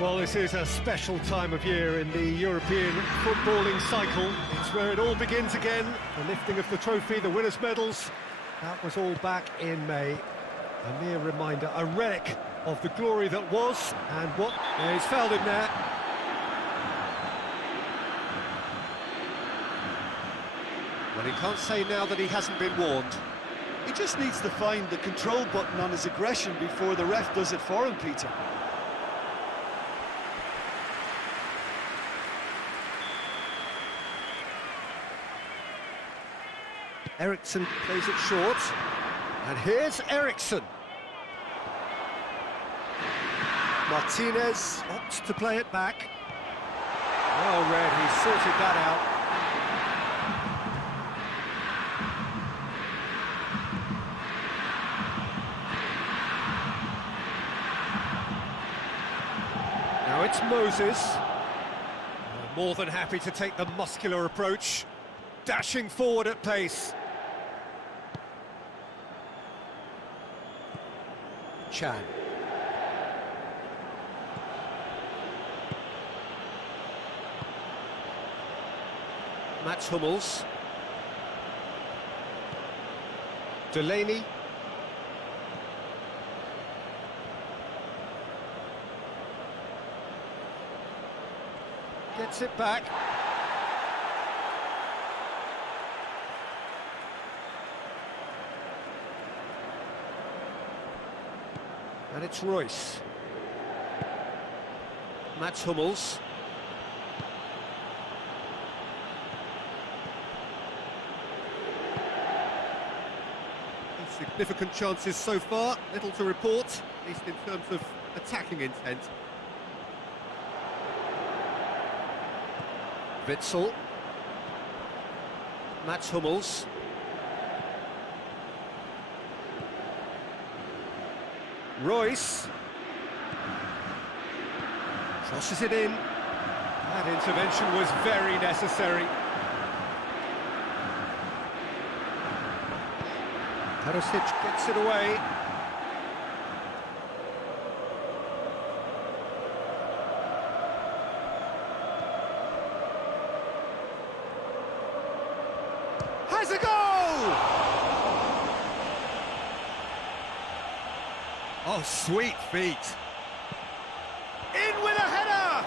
Well, this is a special time of year in the European footballing cycle. It's where it all begins again. The lifting of the trophy, the winners' medals. That was all back in May. A mere reminder, a relic of the glory that was. And what? Yeah, he's fouled him there. Well, he can't say now that he hasn't been warned. He just needs to find the control button on his aggression before the ref does it for him, Peter. Eriksson plays it short, and here's Eriksson. Martinez opts to play it back. Well read, he sorted that out. Now it's Moses. More than happy to take the muscular approach, dashing forward at pace. Chan. Mats Hummels. Delaney. Gets it back. And it's Royce. Mats Hummels. Significant chances so far, little to report, at least in terms of attacking intent. Witsel. Mats Hummels. Royce crosses it in. That intervention was very necessary. Perisic gets it away. Has a goal! Oh, sweet feet. In with a header!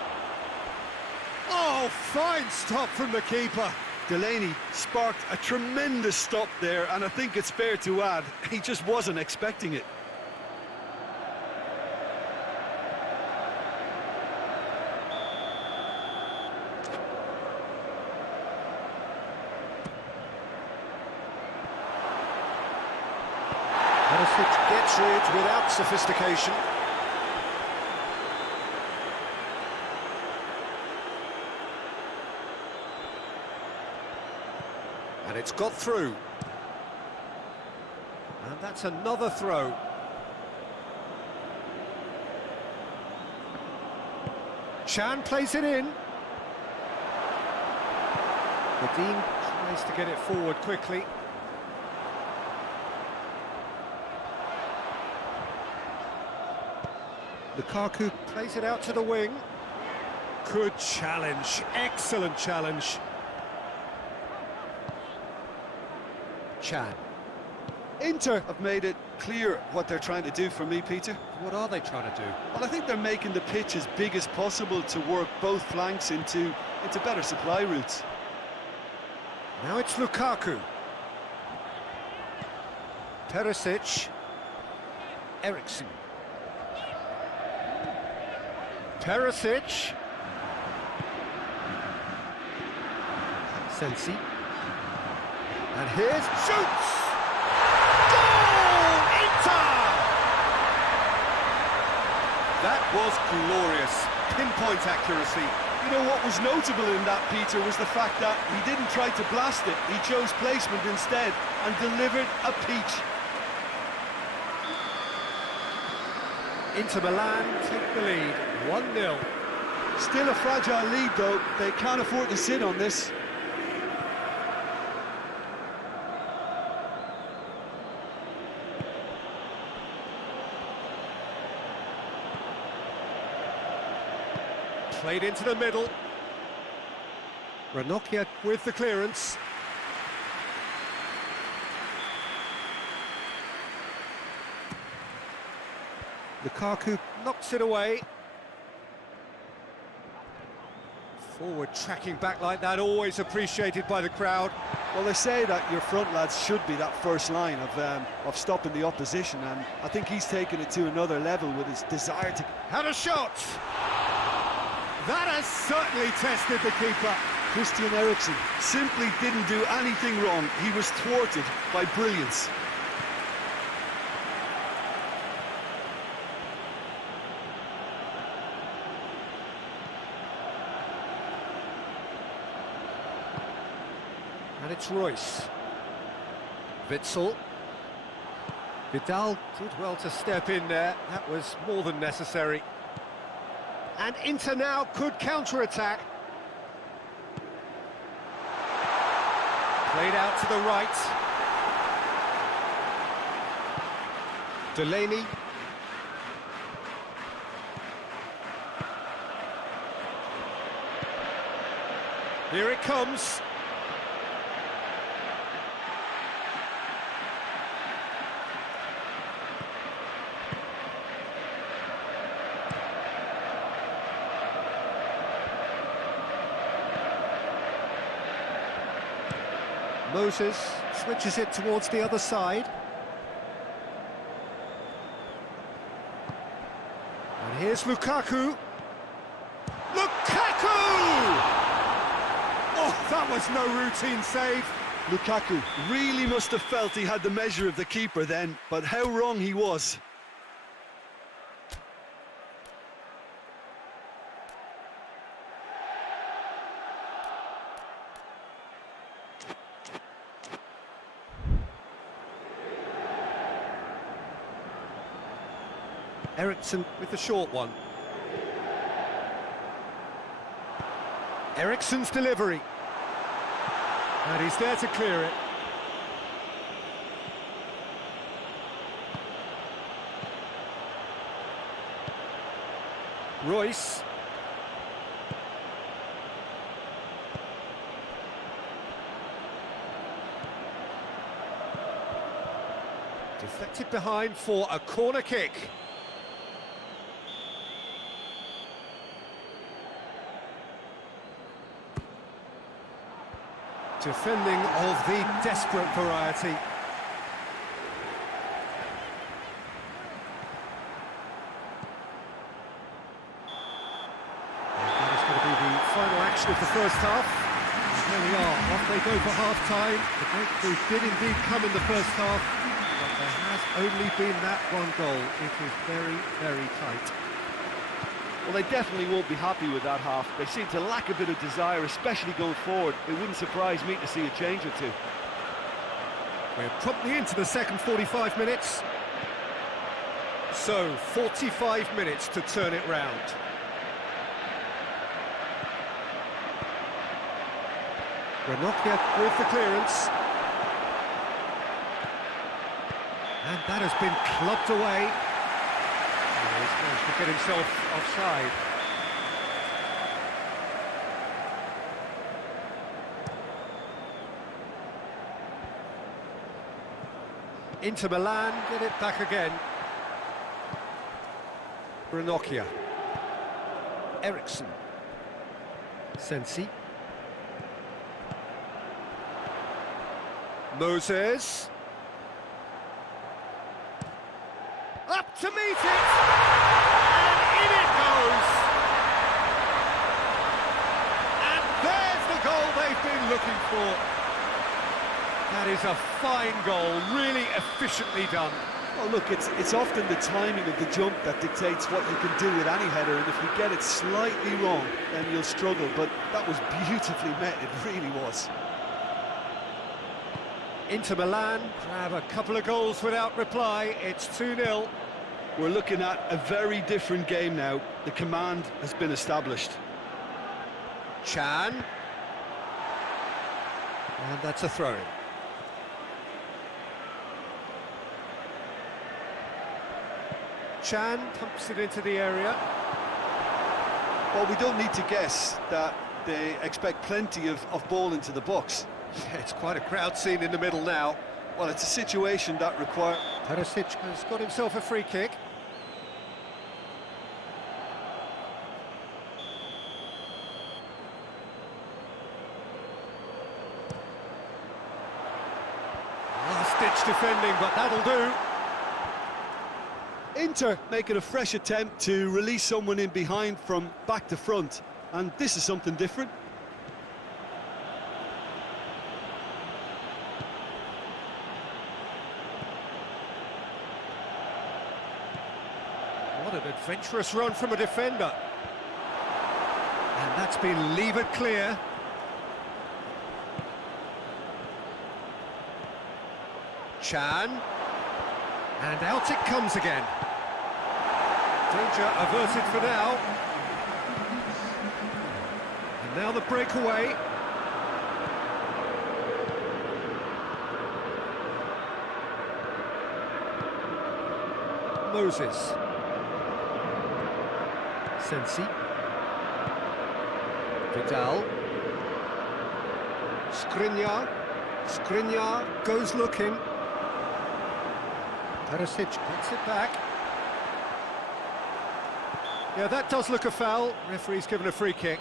Oh, fine stop from the keeper. Delaney sparked a tremendous stop there, and I think it's fair to add, he just wasn't expecting it. Perisic gets rid without sophistication. And it's got through. And that's another throw. Chan plays it in. Dean tries to get it forward quickly. Lukaku plays it out to the wing. Good challenge, excellent challenge. Chan. Inter have made it clear what they're trying to do for me, Peter. What are they trying to do? Well, I think they're making the pitch as big as possible to work both flanks into better supply routes. Now it's Lukaku. Perisic. Eriksson. Perisic. Sensi. And here's shoots! Goal! Inter! That was glorious. Pinpoint accuracy. You know what was notable in that, Peter, was the fact that he didn't try to blast it. He chose placement instead and delivered a peach. Inter Milan take the lead, 1-0. Still a fragile lead, though. They can't afford to sit on this. Played into the middle. Ranocchia with the clearance. Lukaku knocks it away. Forward tracking back like that, always appreciated by the crowd. Well, they say that your front lads should be that first line of stopping the opposition, and I think he's taken it to another level with his desire to... Had a shot! That has certainly tested the keeper. Christian Eriksen simply didn't do anything wrong. He was thwarted by brilliance. And it's Royce. Witsel. Vidal did well to step in there. That was more than necessary. And Inter now could counter-attack. Played out to the right. Delaney. Here it comes. Moses switches it towards the other side. And here's Lukaku. Lukaku! Oh, that was no routine save. Lukaku really must have felt he had the measure of the keeper then, but how wrong he was. Eriksen with the short one. Eriksen's delivery. And he's there to clear it. Royce. Deflected behind for a corner kick. Defending of the desperate variety. And that is going to be the final action of the first half. And there we are, off they go for half-time. The breakthrough did indeed come in the first half, but there has only been that one goal. It is very, very tight. Well, they definitely won't be happy with that half. They seem to lack a bit of desire, especially going forward. It wouldn't surprise me to see a change or two. We're promptly into the second 45 minutes. So, 45 minutes to turn it round. Ranocchia with the clearance. And that has been clubbed away. He's managed to get himself offside. Inter Milan get it back again. Ranocchia. Eriksen. Sensi. Moses. Up to meet it! And in it goes! And there's the goal they've been looking for. That is a fine goal, really efficiently done. Well, look, it's often the timing of the jump that dictates what you can do with any header, and if you get it slightly wrong, then you'll struggle. But that was beautifully met, it really was. Inter Milan grab a couple of goals without reply. It's 2-0. We're looking at a very different game now. The command has been established. Chan. And that's a throw-in. Chan pumps it into the area. Well, we don't need to guess that they expect plenty of ball into the box. Yeah, it's quite a crowd scene in the middle now. Well, it's a situation that requires... Perisic has got himself a free kick. Last-ditch defending, but that'll do. Inter making a fresh attempt to release someone in behind from back to front, and this is something different. What an adventurous run from a defender. And that's been levered clear. Chan. And out it comes again. Danger averted for now. And now the breakaway. Moses. Sensi. Vidal. Skriniar. Skriniar goes looking. Perisic gets it back. Yeah, that does look a foul. Referee's given a free kick.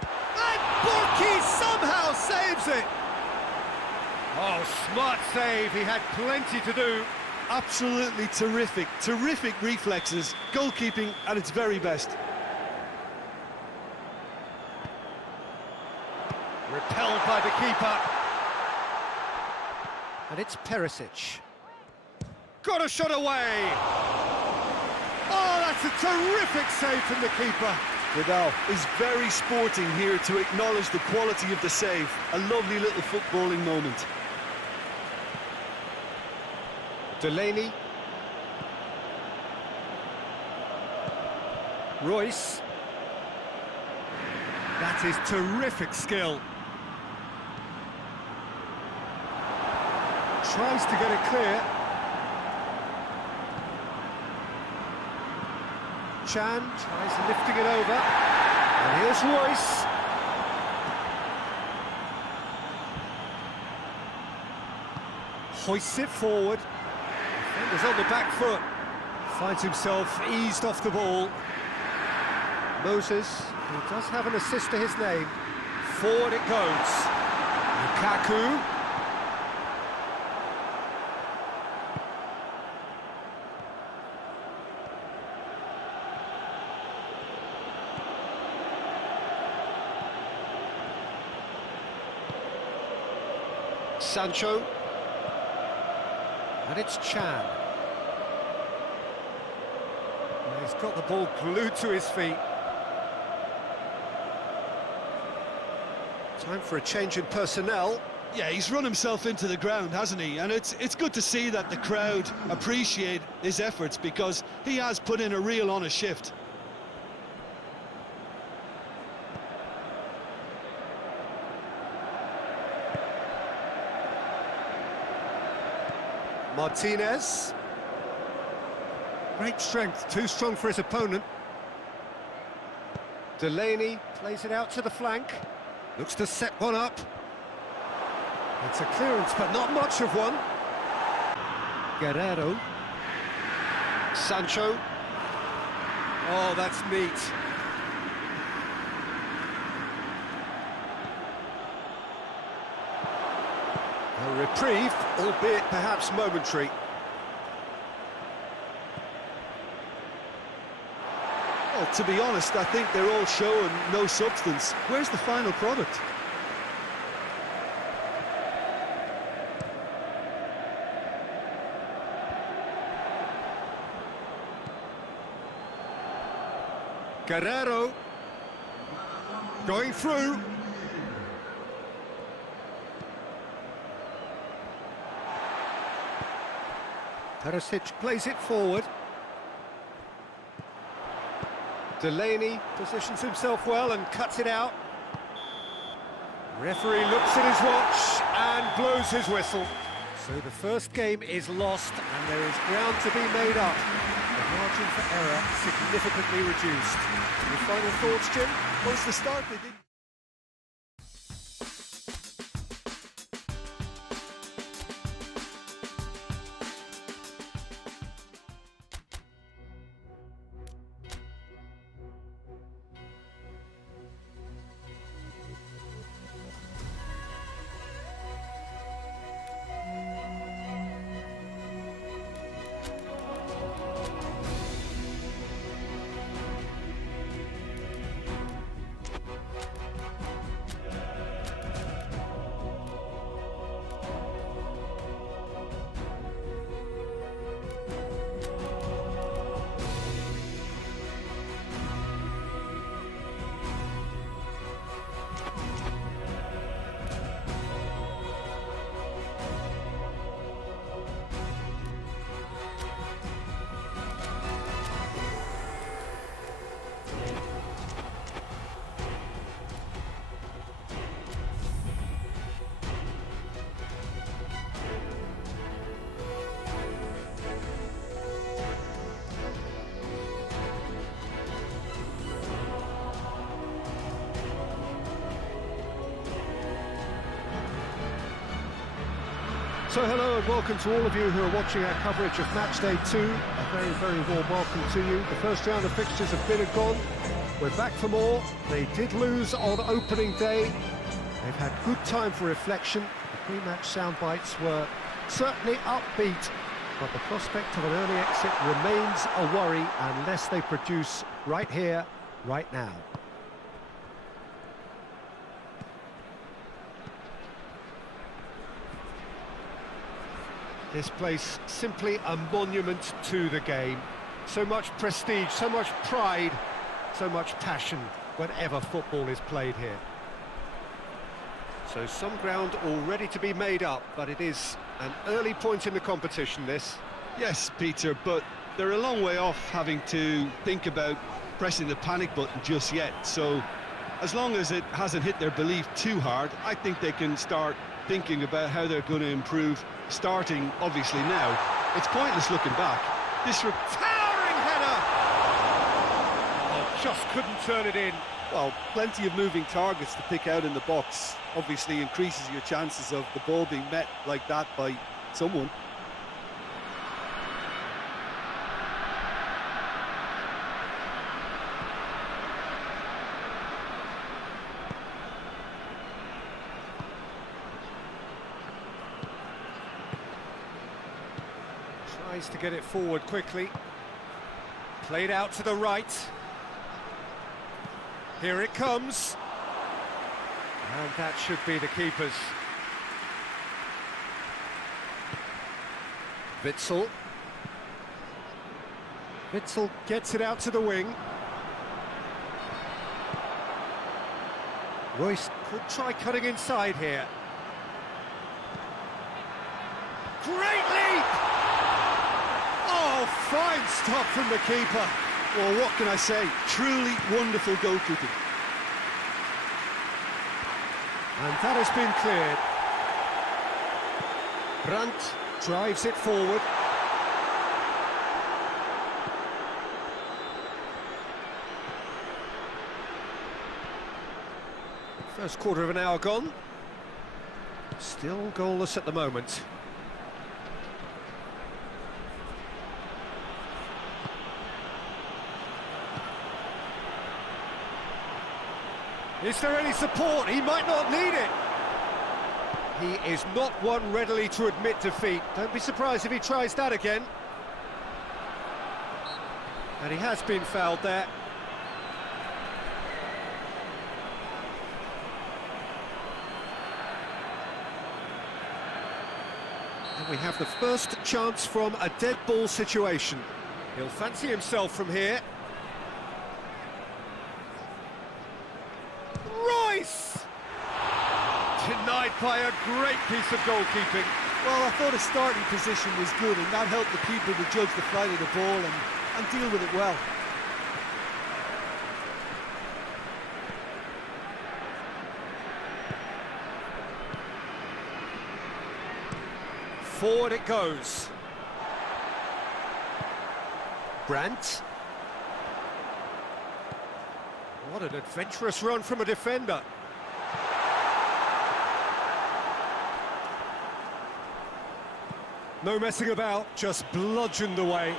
And Borky somehow saves it! Oh, smart save. He had plenty to do. Absolutely terrific, terrific reflexes. Goalkeeping at its very best. Repelled by the keeper. And it's Perisic. Got a shot away! Oh, that's a terrific save from the keeper. Vidal is very sporting here to acknowledge the quality of the save. A lovely little footballing moment. Delaney. Royce. That is terrific skill. Tries to get it clear. Chan tries lifting it over. And here's Royce. Hoists it forward. Defender's on the back foot. Finds himself eased off the ball. Moses, who does have an assist to his name. Forward it goes. Lukaku. Sancho. And it's Chan. And he's got the ball glued to his feet. Time for a change in personnel. Yeah, he's run himself into the ground, hasn't he? And it's good to see that the crowd appreciate his efforts, because he has put in a real honest shift. Martinez. Great strength, too strong for his opponent. Delaney plays it out to the flank. Looks to set one up. It's a clearance, but not much of one. Guerrero. Sancho. Oh, that's neat. A reprieve, albeit perhaps momentary. Well, to be honest, I think they're all showing no substance. Where's the final product? Guerrero. Going through. Perisic plays it forward. Delaney positions himself well and cuts it out. Referee looks at his watch and blows his whistle. So the first game is lost and there is ground to be made up. The margin for error significantly reduced. Your final thoughts, Jim? Well, it's the start they did. So hello and welcome to all of you who are watching our coverage of match day 2. A very, very warm welcome to you. The first round of fixtures have been and gone. We're back for more. They did lose on opening day. They've had good time for reflection. The pre-match sound bites were certainly upbeat, but the prospect of an early exit remains a worry unless they produce right here, right now. This place simply a monument to the game. So much prestige, so much pride, so much passion whenever football is played here. So some ground already to be made up, but it is an early point in the competition, this. Yes, Peter, but they're a long way off having to think about pressing the panic button just yet. So as long as it hasn't hit their belief too hard, I think they can start thinking about how they're going to improve, starting obviously now. It's pointless looking back. This Towering header! Oh, just couldn't turn it in. well, plenty of moving targets to pick out in the box. Obviously increases your chances of the ball being met like that by someone. Tries to get it forward quickly. Played out to the right. Here it comes. And that should be the keeper's. Witsel. Witsel gets it out to the wing. Royce could try cutting inside here. Great leap! Oh, fine stop from the keeper. Well, what can I say? Truly wonderful goalkeeping. And that has been cleared. Brandt drives it forward. First quarter of an hour gone. Still goalless at the moment. Is there any support? He might not need it. He is not one readily to admit defeat. Don't be surprised if he tries that again. And he has been fouled there. And we have the first chance from a dead ball situation. He'll fancy himself from here. Denied by a great piece of goalkeeping. Well, I thought his starting position was good, and that helped the keeper to judge the flight of the ball and deal with it well. Forward it goes. Brandt. What an adventurous run from a defender. No messing about, just bludgeoned away.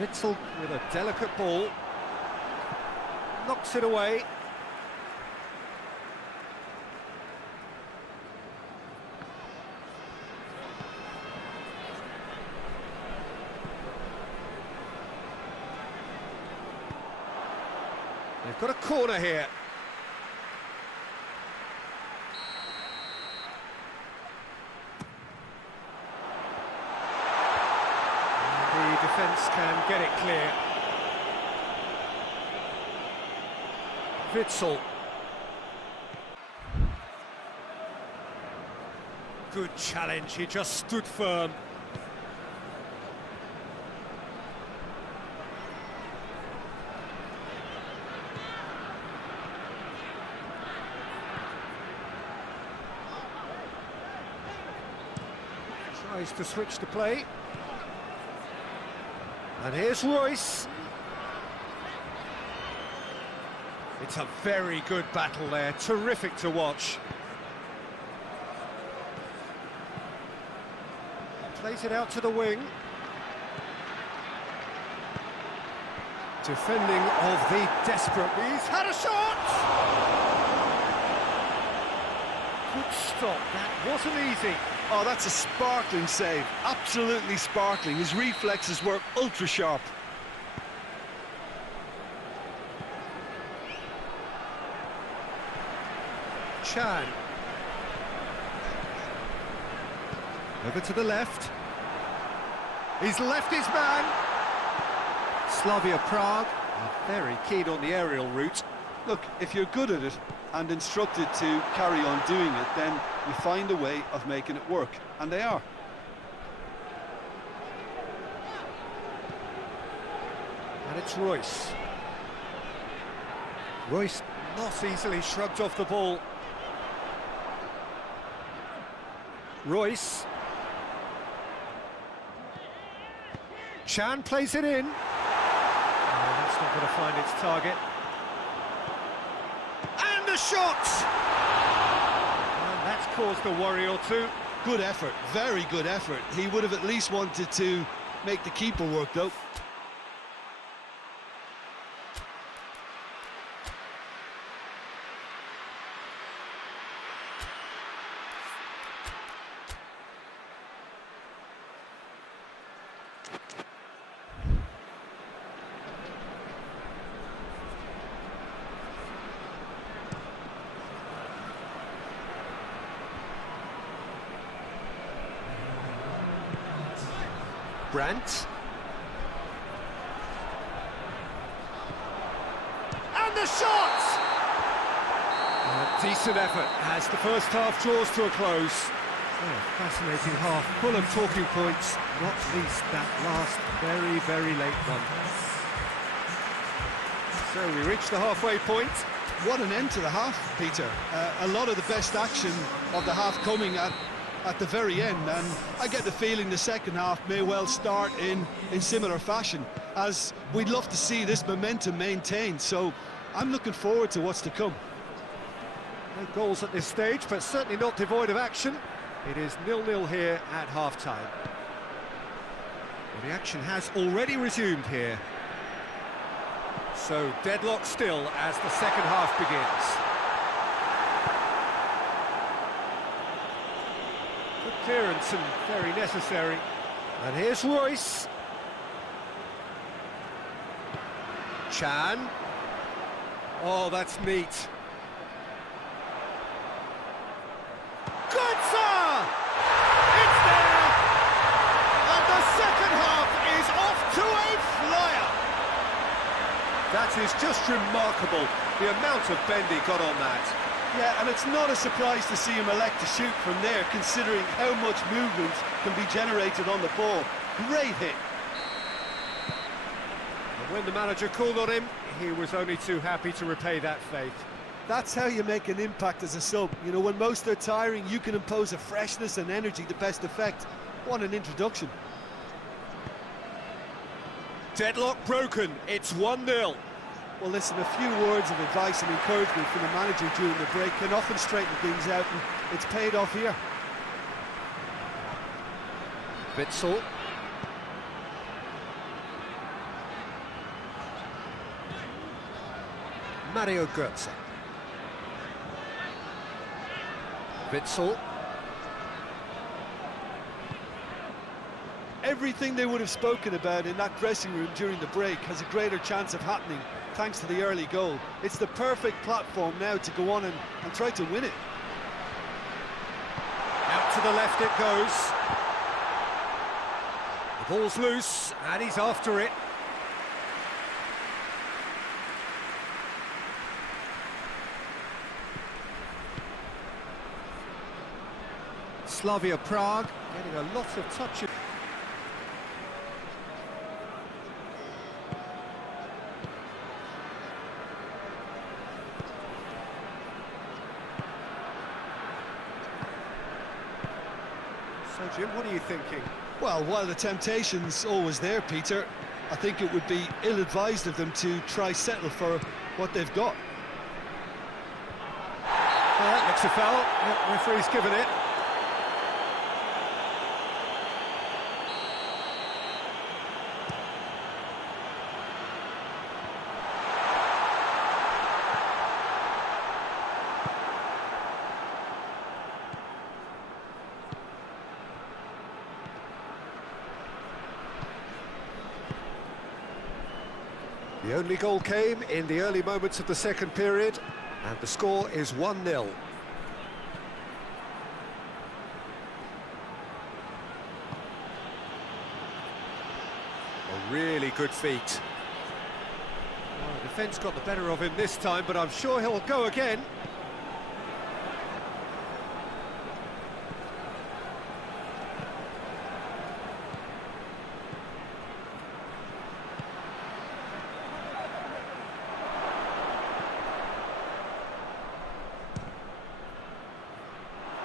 Witzel with a delicate ball. Knocks it away. They've got a corner here. And the defence can get it clear. Witzel. Good challenge, he just stood firm. Tries to switch the play. And here's Royce. It's a very good battle there, terrific to watch. Plays it out to the wing. Defending of the desperate. He's had a shot! Good stop, that wasn't easy. Oh, that's a sparkling save, absolutely sparkling. His reflexes were ultra sharp. Chan. Over to the left. He's left his man. Slavia Prague are very keen on the aerial route. Look, if you're good at it and instructed to carry on doing it, then you find a way of making it work, and they are. And it's Royce. Royce not easily shrugged off the ball. Royce. Chan plays it in. Oh, that's not going to find its target. And a shot! And that's caused a worry or two. Good effort, very good effort. He would have at least wanted to make the keeper work, though. Brandt. And the shot! A decent effort as the first half draws to a close. Oh, fascinating half, full of talking points, not least that last very, very late one. So we reach the halfway point. What an end to the half, Peter. A lot of the best action of the half coming at the very end, and I get the feeling the second half may well start in similar fashion, as we'd love to see this momentum maintained, so I'm looking forward to what's to come. No goals at this stage, but certainly not devoid of action. It is 0-0 here at half-time. Well, the action has already resumed here. So deadlock still as the second half begins. Good clearance and very necessary. And here's Royce. Chan. Oh, that's neat. Götze! It's there! And the second half is off to a flyer! That is just remarkable, the amount of bend he got on that. Yeah, and it's not a surprise to see him elect to shoot from there, considering how much movement can be generated on the ball. Great hit. When the manager called on him, he was only too happy to repay that faith. That's how you make an impact as a sub. You know, when most are tiring, you can impose a freshness and energy to best effect. What an introduction. Deadlock broken, it's 1-0. Well, listen, a few words of advice and encouragement from the manager during the break can often straighten things out, and it's paid off here. Witsel. Mario Götze. Witsel. Everything they would have spoken about in that dressing room during the break has a greater chance of happening thanks to the early goal. It's the perfect platform now to go on and try to win it. Out to the left it goes. The ball's loose, and he's after it. Slavia Prague getting a lot of touches. So, Jim, what are you thinking? Well, while the temptation's always there, Peter, I think it would be ill-advised of them to try settle for what they've got. That looks a foul. Yep, referee's given it. The only goal came in the early moments of the second period, and the score is 1-0. A really good feat. Well, the defence got the better of him this time, but I'm sure he'll go again.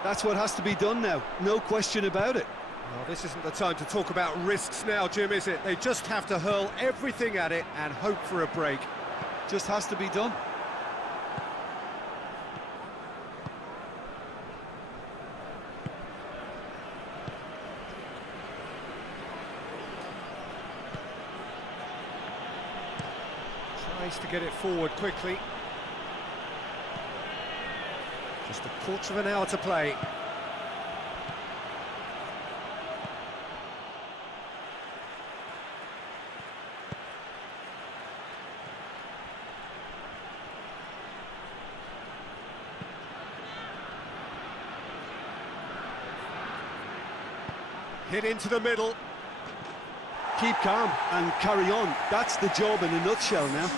That's what has to be done now, no question about it. Well, this isn't the time to talk about risks now, Jim, is it? They just have to hurl everything at it and hope for a break. Just has to be done. Tries to get it forward quickly. Just a quarter of an hour to play. Hit into the middle. Keep calm and carry on. That's the job in a nutshell now.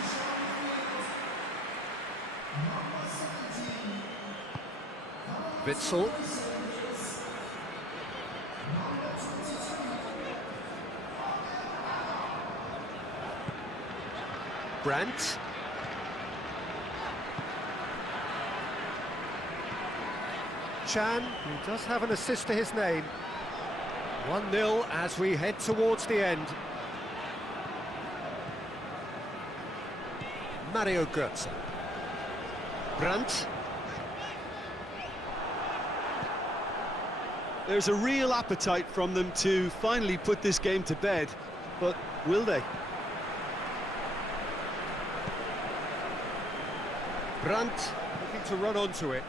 Witsel. Brandt. Chan, who does have an assist to his name. 1-0 as we head towards the end. Mario Götze. Brandt. There's a real appetite from them to finally put this game to bed, but will they? Brandt looking to run onto it.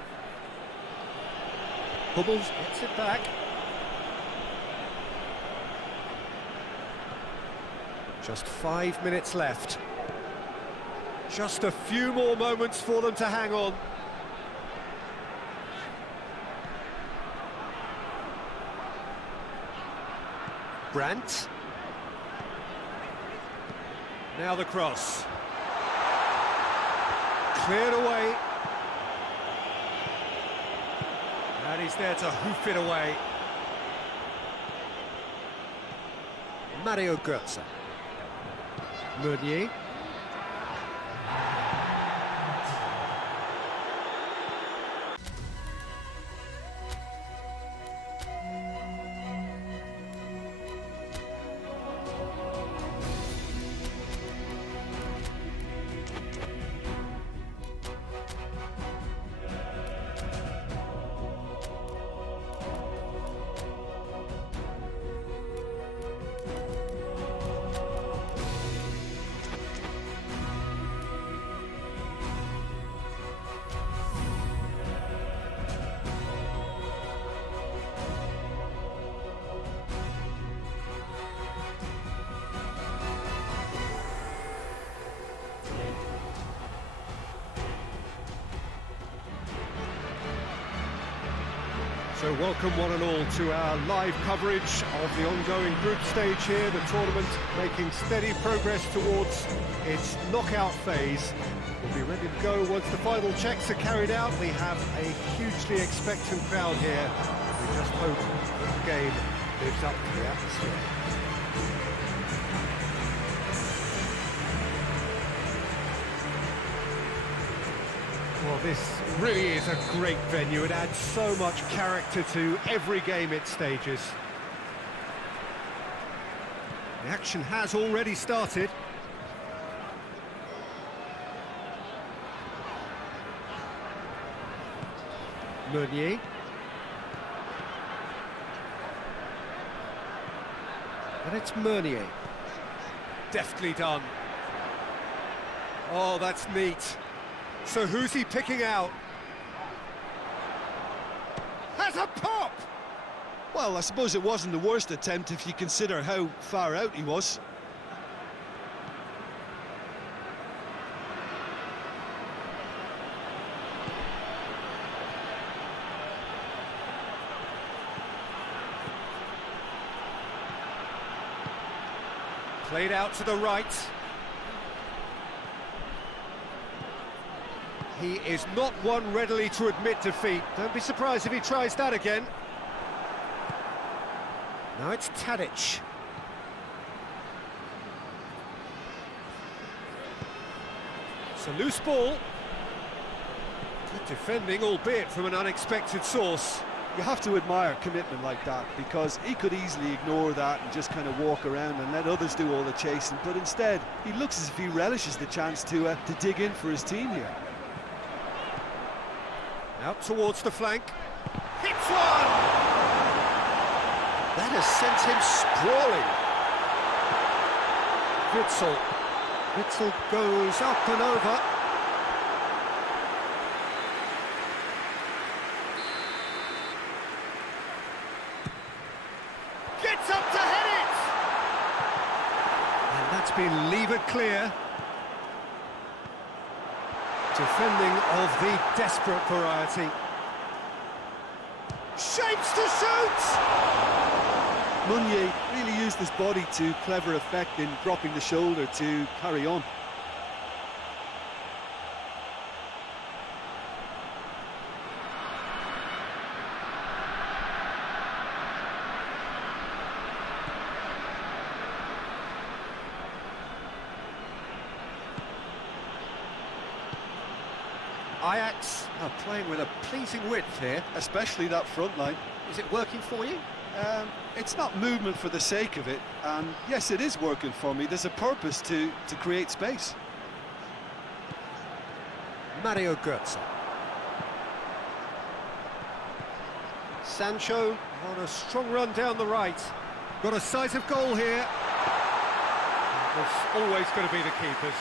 Hummels gets it back. Just 5 minutes left. Just a few more moments for them to hang on. Brandt. Now the cross. Cleared away. And he's there to hoof it away. Mario Götze. Meunier. So welcome one and all to our live coverage of the ongoing group stage here, the tournament making steady progress towards its knockout phase. We'll be ready to go once the final checks are carried out. We have a hugely expectant crowd here. We just hope that the game lives up to the atmosphere. Well, this really is a great venue. It adds so much character to every game it stages. The action has already started. Meunier. And it's Meunier. Deftly done. Oh, that's neat. So who's he picking out? Has a pop! Well, I suppose it wasn't the worst attempt if you consider how far out he was. Played out to the right. He is not one readily to admit defeat. Don't be surprised if he tries that again. Now it's Tadic. It's a loose ball. Good defending, albeit from an unexpected source. You have to admire commitment like that, because he could easily ignore that and just kind of walk around and let others do all the chasing, but instead he looks as if he relishes the chance to dig in for his team here. Out towards the flank. Hits one! That has sent him sprawling. Witsel. Witsel goes up and over. Gets up to head it! And that's been levered clear. Defending of the desperate variety. Shapes to shoot! Meunier really used his body to clever effect in dropping the shoulder to carry on. Ajax are playing with a pleasing width here. Especially that front line. Is it working for you? It's not movement for the sake of it, and yes, it is working for me. There's a purpose to create space. Mario Götze. Sancho on a strong run down the right. Got a sight of goal here. It's always going to be the keepers.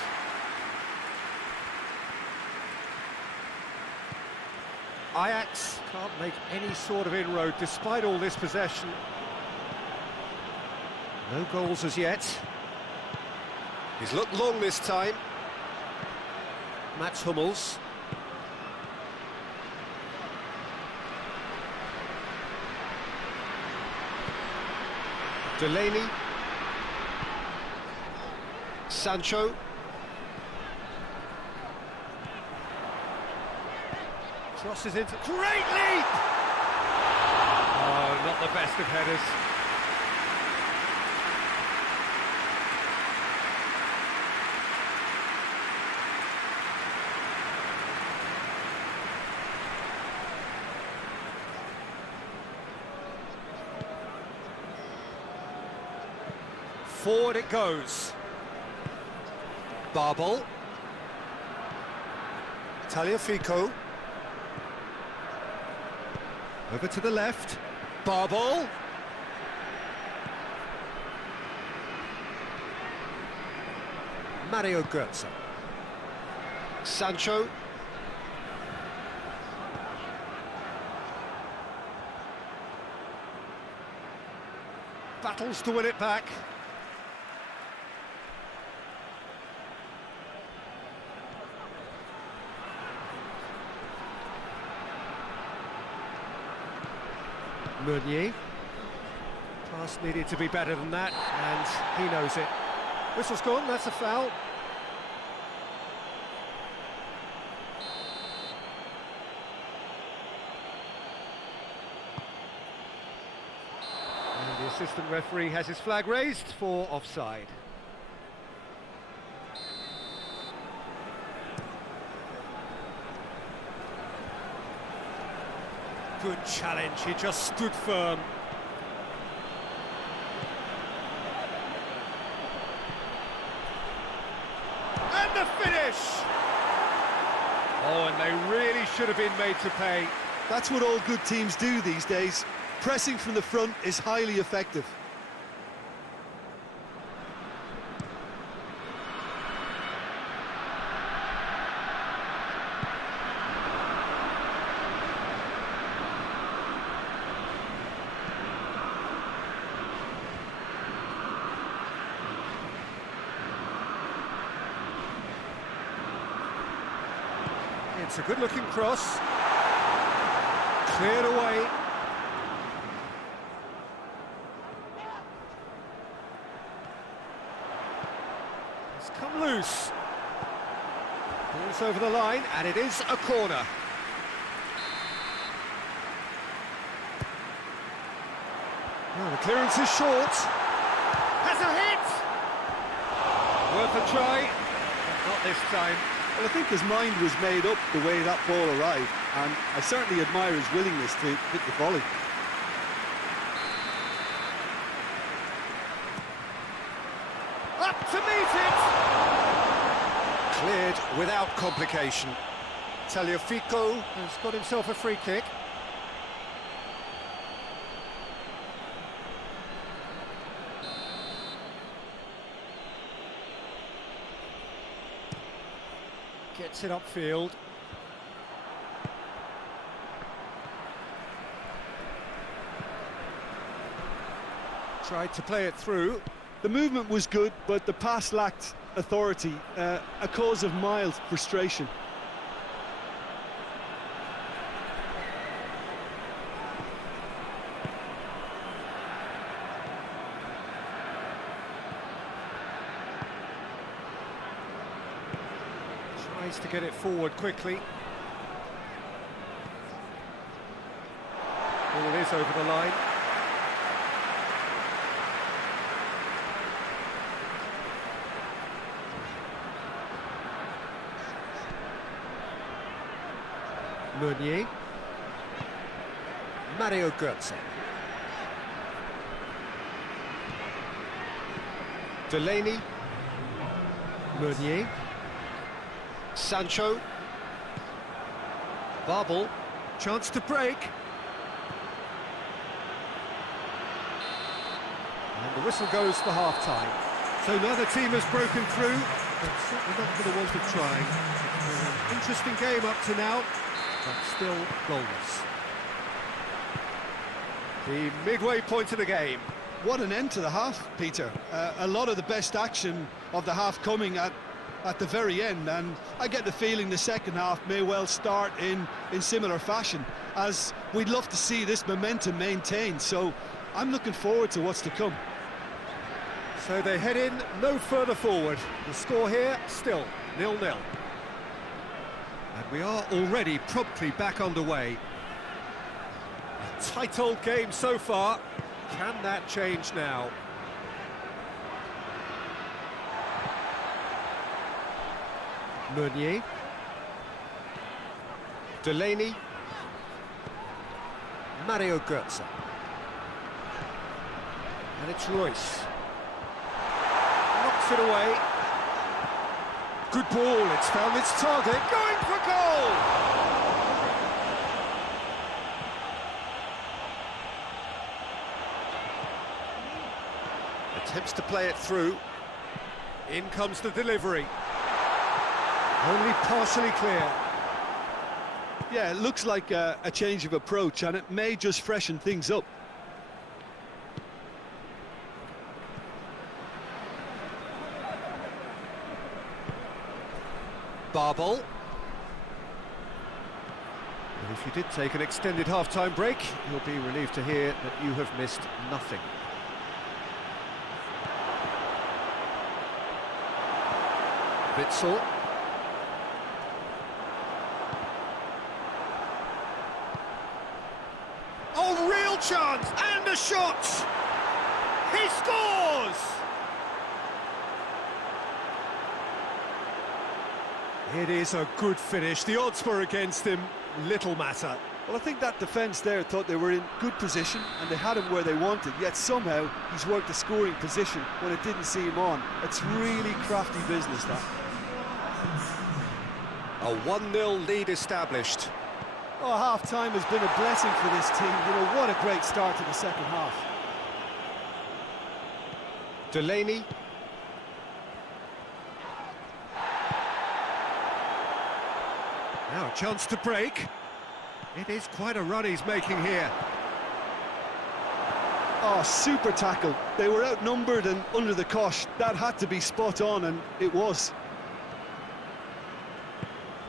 Ajax can't make any sort of inroad despite all this possession. No goals as yet. He's looked long this time. Mats Hummels. Delaney. Sancho. Crosses into... Great leap! Oh, not the best of headers. Forward it goes. Babel. Tagliafico. Over to the left. Babel. Mario Götze. Sancho. Battles to win it back. Meunier. Pass needed to be better than that, and he knows it. Whistle's gone, that's a foul. And the assistant referee has his flag raised for offside. Good challenge, he just stood firm. And the finish! Oh, and they really should have been made to pay. That's what all good teams do these days. Pressing from the front is highly effective. It's a good-looking cross. Cleared away. It's come loose. Ball's over the line, and it is a corner. Oh, the clearance is short. Has a hit! Worth a try, but not this time. Well, I think his mind was made up the way that ball arrived, and I certainly admire his willingness to hit the volley. Up to meet it! Cleared without complication. Tagliafico has got himself a free kick. Gets it upfield. Tried to play it through. The movement was good, but the pass lacked authority, a cause of mild frustration. Tries to get it forward quickly. Ball is over the line. Meunier. Mario Götze. Delaney. Meunier. Sancho. Babel. Chance to break. And the whistle goes for half-time. So neither team has broken through, but certainly not for the want of trying. It's been an interesting game up to now, but still goalless. The midway point of the game. What an end to the half, Peter. A lot of the best action of the half coming at the very end, and I get the feeling the second half may well start in similar fashion, as we'd love to see this momentum maintained, so I'm looking forward to what's to come. So they head in no further forward. The score here still 0-0. And we are already promptly back underway. A tight old game so far. Can that change now? Meunier. Delaney. Mario Götze. And it's Royce. it away. Good ball, it's found its target, going for goal! Attempts to play it through. In comes the delivery. Only partially clear. Yeah, it looks like a change of approach, and it may just freshen things up. Barbel. And if you did take an extended half-time break, you'll be relieved to hear that you have missed nothing. Witsel. Oh, real chance! And a shot! He scores! It is a good finish. The odds were against him. Little matter. Well, I think that defence there thought they were in good position and they had him where they wanted, yet somehow he's worked a scoring position when it didn't see him on. It's really crafty business, that. A 1-0 lead established. Oh, half-time has been a blessing for this team. You know, what a great start to the second half. Delaney. Now a chance to break. It is quite a run he's making here. Oh, super tackle. They were outnumbered and under the cosh. That had to be spot on, and it was.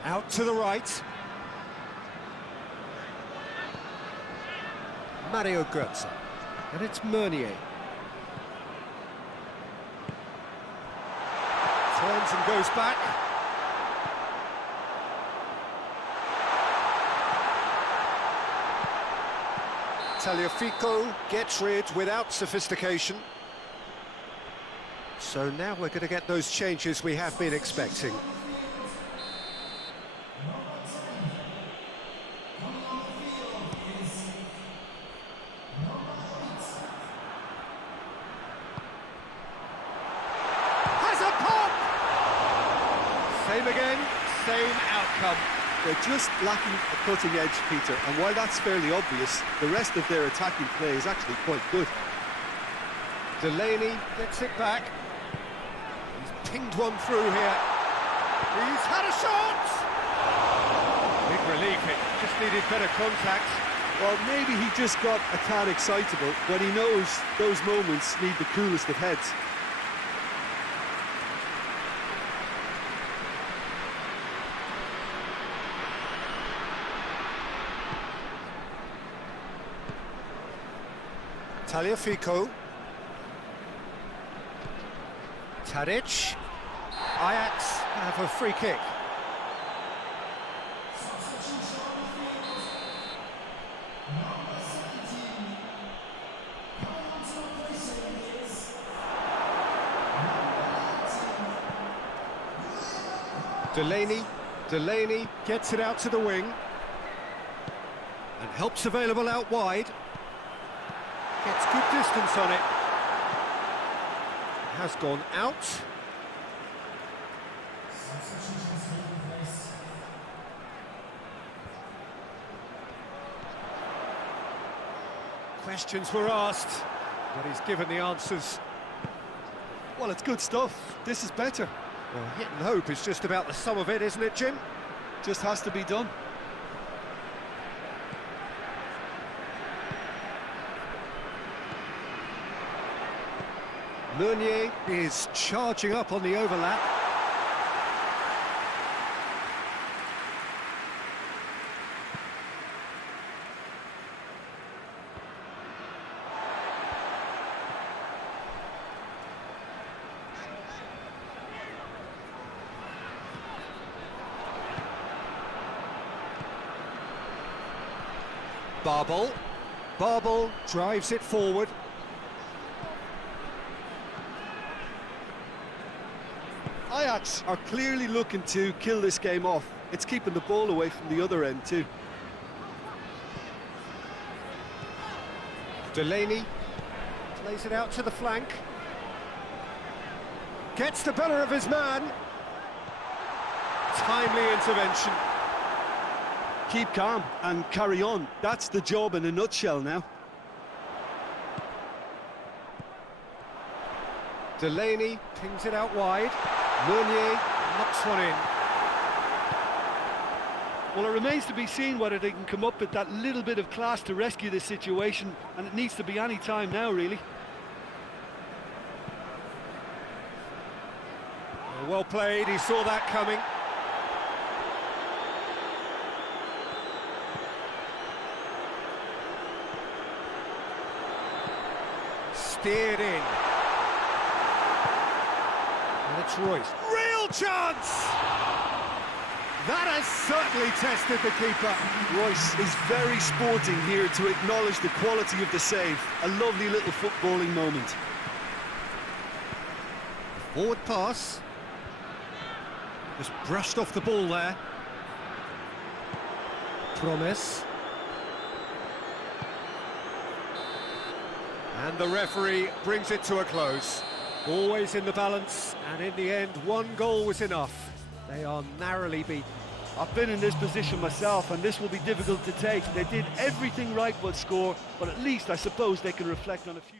Out to the right. Mario Götze. And it's Meunier. Turns and goes back. Tagliafico gets rid without sophistication. So now we're going to get those changes we have been expecting. Has a pop! Same again, same outcome. They're just lacking a cutting edge, Peter, and while that's fairly obvious, the rest of their attacking play is actually quite good. Delaney gets it back. He's pinged one through here. He's had a shot! Big relief, it just needed better contact. Well, maybe he just got a tad excitable when he knows those moments need the coolest of heads. Tagliafico. Tadic. Ajax have a free kick. Delaney gets it out to the wing. And help's available out wide. Gets good distance on it. Has gone out. Questions were asked, but he's given the answers. Well, it's good stuff. This is better. Well, hit and hope is just about the sum of it, isn't it, Jim? Just has to be done. Meunier is charging up on the overlap. Barbel drives it forward. Ajax are clearly looking to kill this game off. It's keeping the ball away from the other end too. Delaney plays it out to the flank. Gets the better of his man. Timely intervention. Keep calm and carry on. That's the job in a nutshell now. Delaney pings it out wide. Meunier knocks one in. Well, it remains to be seen whether they can come up with that little bit of class to rescue this situation, and it needs to be any time now, really. Well played, he saw that coming. Steered in. And it's Royce. Real chance! That has certainly tested the keeper. Royce is very sporting here to acknowledge the quality of the save. A lovely little footballing moment. Forward pass. Just brushed off the ball there. Promise. And the referee brings it to a close. Always in the balance, and in the end, one goal was enough. They are narrowly beaten. I've been in this position myself, and this will be difficult to take. They did everything right but score, but at least I suppose they can reflect on a few...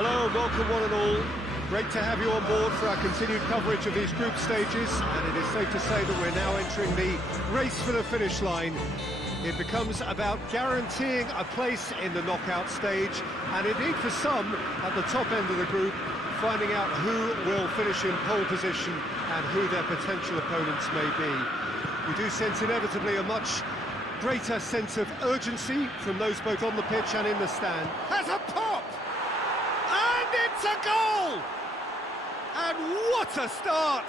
Hello and welcome one and all. Great to have you on board for our continued coverage of these group stages, and it is safe to say that we're now entering the race for the finish line. It becomes about guaranteeing a place in the knockout stage, and indeed for some at the top end of the group, finding out who will finish in pole position and who their potential opponents may be. We do sense inevitably a much greater sense of urgency from those both on the pitch and in the stand. Has a pop! And it's a goal! And what a start!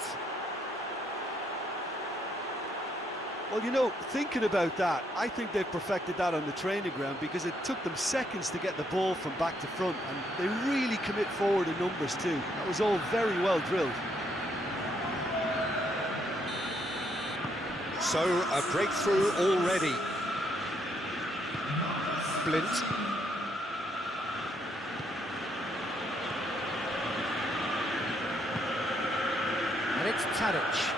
Well, you know, thinking about that, I think they've perfected that on the training ground because it took them seconds to get the ball from back to front, and they really commit forward in numbers too. That was all very well drilled. So, a breakthrough already. Blint. And it's Tadic.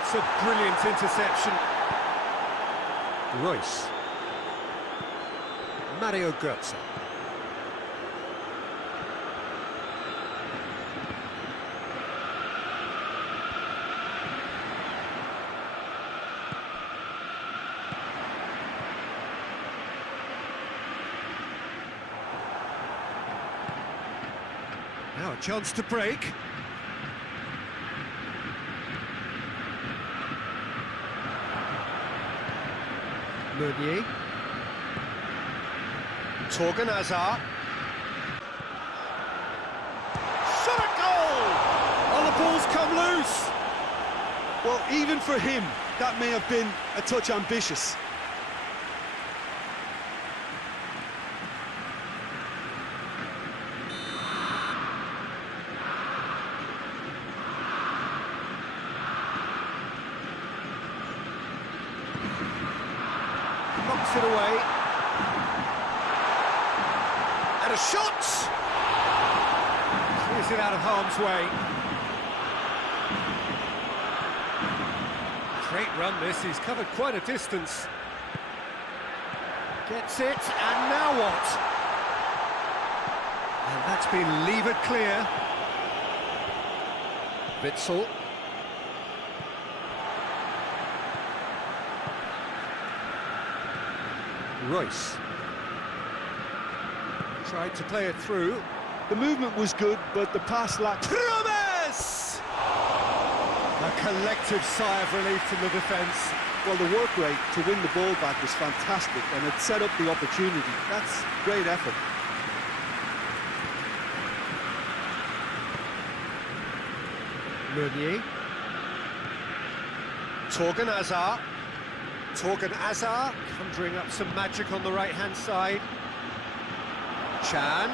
It's a brilliant interception. Royce. Mario Götze. Now a chance to break. Meunier. Torgan Hazard. Shot a goal! Oh, the ball's come loose! Well, even for him, that may have been a touch ambitious. Knocks it away. And a shot! Clears it out of harm's way. Great run this, he's covered quite a distance. Gets it, and now what? And that's been levered clear. Witsel. Royce. Tried to play it through. The movement was good, but the pass lacked... Promes! A collective sigh of relief from the defence. Well, the work rate to win the ball back was fantastic, and it set up the opportunity. That's great effort. Meunier. Torgan Hazard. Torgan Hazard conjuring up some magic on the right-hand side. Chan.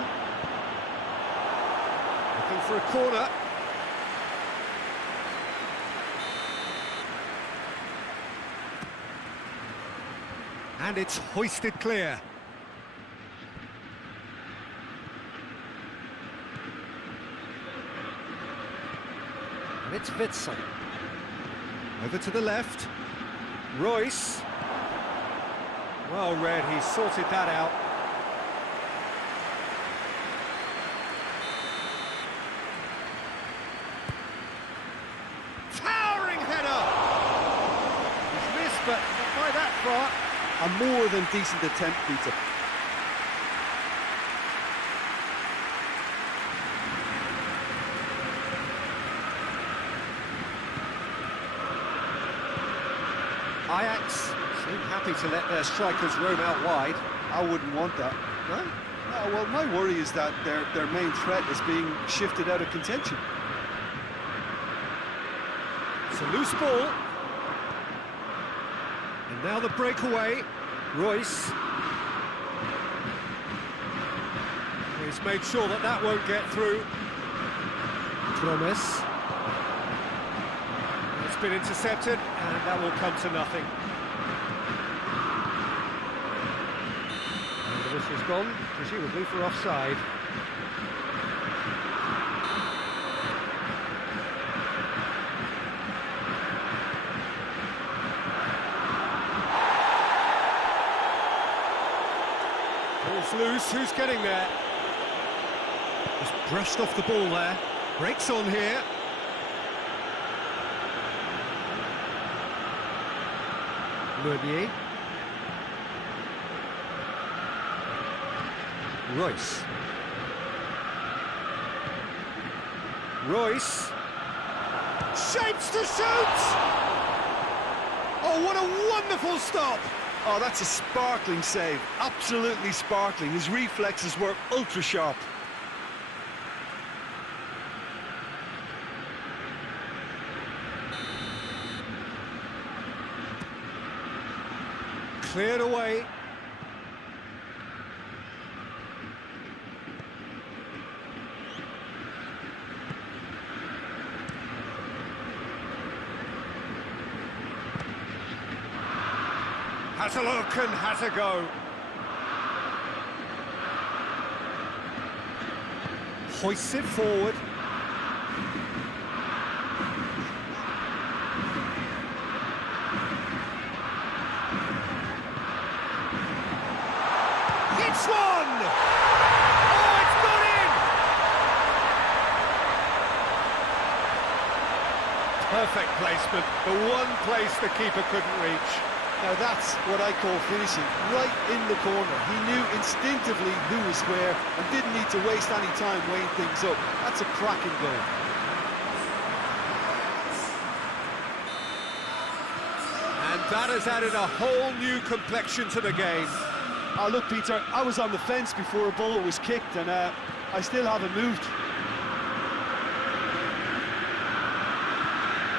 Looking for a corner. And it's hoisted clear. And it's Witsel. Over to the left. Royce. Well read, he sorted that out. Towering header! He's missed, but not by that far. A more than decent attempt, Peter. Ajax seem happy to let their strikers roam out wide. I wouldn't want that. No? No, well, my worry is that their main threat is being shifted out of contention. It's a loose ball. And now the breakaway. Royce. He's made sure that that won't get through. Promes. It's been intercepted, and that will come to nothing. And the whistle's gone, presumably for offside. Ball's loose, who's getting there? Just brushed off the ball there. Breaks on here. Meunier. Royce. Royce. Shapes to shoot! Oh, what a wonderful stop! Oh, that's a sparkling save. Absolutely sparkling. His reflexes were ultra sharp. Cleared away. Has a look and has a go. Hoists it forward. It's one! Oh, it's gone in! Perfect placement, the one place the keeper couldn't reach. Now that's what I call finishing, right in the corner. He knew instinctively who was where and didn't need to waste any time weighing things up. That's a cracking goal. And that has added a whole new complexion to the game. Oh, look, Peter, I was on the fence before a ball was kicked and I still haven't moved.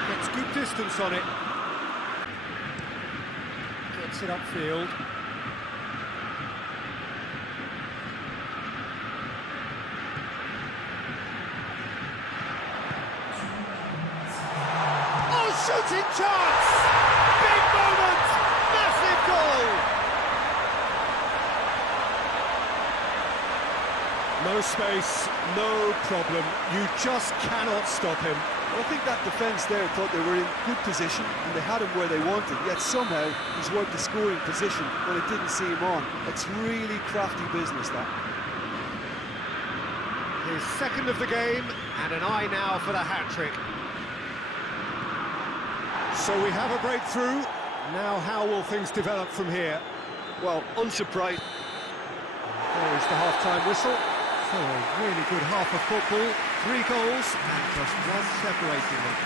Gets good distance on it. Gets it upfield. Oh, shooting chance! Big moment! Massive goal! No space, no problem. You just cannot stop him. Well, I think that defence there thought they were in good position and they had him where they wanted, yet somehow he's worked the scoring position when it didn't see him on. It's really crafty business, that. His second of the game, and an eye now for the hat-trick. So we have a breakthrough. Now how will things develop from here? Well, unsurprised. Very There's the half-time whistle. So a really good half of football. 3 goals and just one separating them.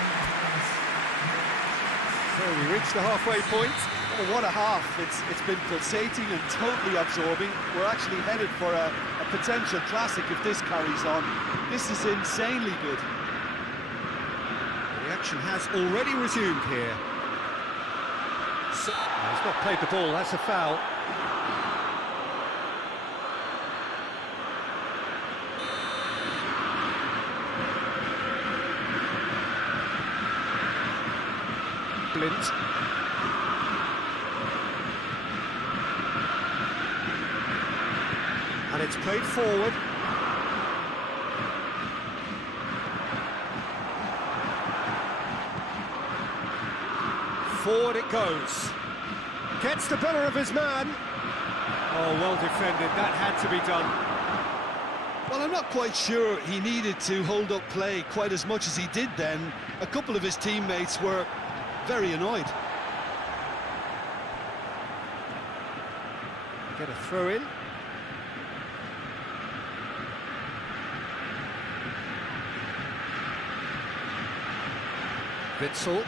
So we reach the halfway point. Oh, what a half. It's been pulsating and totally absorbing. We're actually headed for a potential classic if this carries on. This is insanely good. The action has already resumed here. So, he's not played the ball, that's a foul. Blint. And it's played forward. Forward it goes. Gets the better of his man. Oh, well defended. That had to be done. Well, I'm not quite sure he needed to hold up play quite as much as he did then. A couple of his teammates were very annoyed. Get a throw in. Witsel.